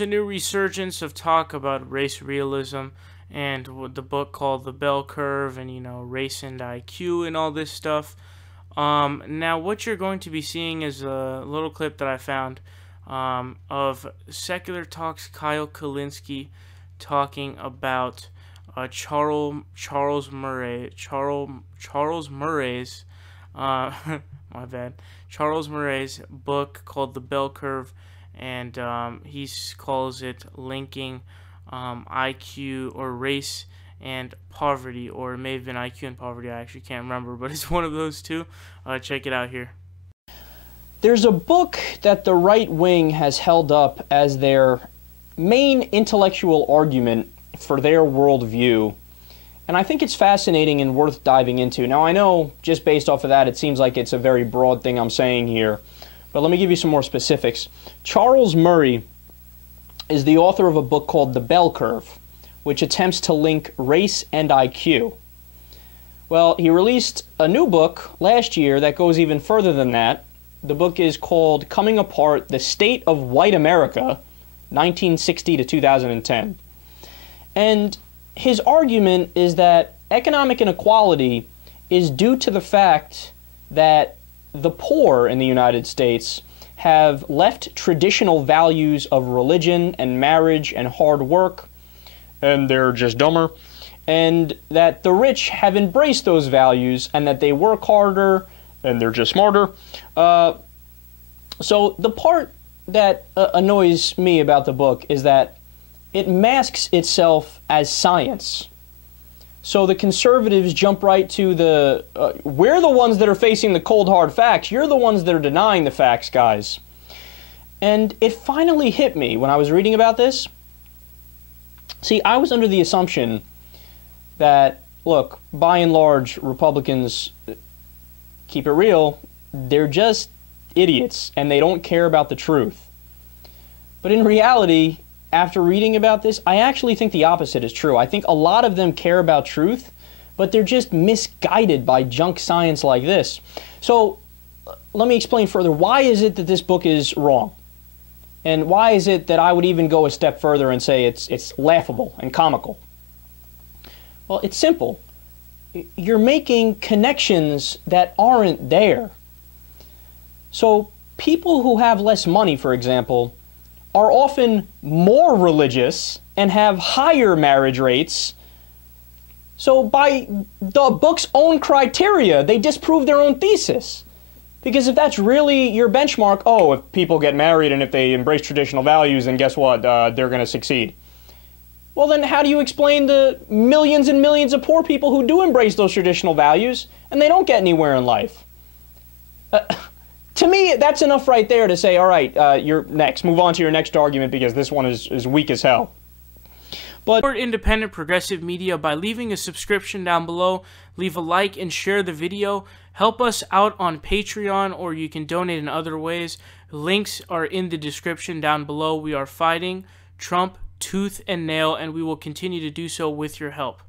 A new resurgence of talk about race realism and the book called The Bell Curve and, race and IQ and all this stuff. Now, what you're going to be seeing is a little clip that I found of Secular Talk's Kyle Kulinski talking about Charles Murray's my bad, Charles Murray's book called The Bell Curve, and he calls it linking IQ or race and poverty, or it may have been IQ and poverty, I actually can't remember, but it's one of those two. Check it out here. There's a book that the right wing has held up as their main intellectual argument for their worldview, and I think it's fascinating and worth diving into. Now, I know just based off of that, it seems like it's a very broad thing I'm saying here, but let me give you some more specifics. Charles Murray is the author of a book called The Bell Curve, which attempts to link race and IQ. Well, he released a new book last year that goes even further than that. The book is called Coming Apart: The State of White America, 1960 to 2010. And his argument is that economic inequality is due to the fact that the poor in the United States have left traditional values of religion and marriage and hard work, and they're just dumber, and that the rich have embraced those values and that they work harder and they're just smarter. So the part that annoys me about the book is that it masks itself as science. So the conservatives jump right to the, we're the ones that are facing the cold hard facts. You're the ones that are denying the facts, guys. And it finally hit me when I was reading about this. See, I was under the assumption that, look, by and large, Republicans, keep it real, they're just idiots and they don't care about the truth. But in reality, after reading about this, I actually think the opposite is true. I think a lot of them care about truth, but they're just misguided by junk science like this. So let me explain further. Why is it that this book is wrong? And why is it that I would even go a step further and say it's laughable and comical? Well, it's simple. You're making connections that aren't there. So people who have less money, for example, are often more religious and have higher marriage rates. So by the book's own criteria, they disprove their own thesis. Because if that's really your benchmark, oh, if people get married and if they embrace traditional values, then guess what? They're going to succeed. Well, then how do you explain the millions and millions of poor people who do embrace those traditional values and they don't get anywhere in life? To me, that's enough right there to say, all right, you're next. Move on to your next argument because this one is weak as hell. But support independent progressive media by leaving a subscription down below. Leave a like and share the video. Help us out on Patreon, or you can donate in other ways. Links are in the description down below. We are fighting Trump tooth and nail, and we will continue to do so with your help.